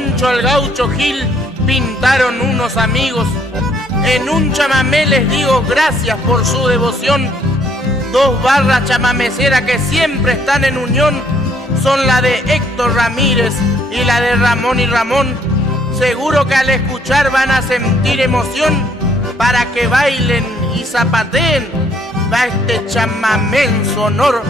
Poncho el Gaucho Gil pintaron unos amigos. En un chamamé les digo gracias por su devoción. Dos barras chamameceras que siempre están en unión son la de Héctor Ramírez y la de Ramón y Ramón. Seguro que al escuchar van a sentir emoción. Para que bailen y zapateen va este chamamé en su honor.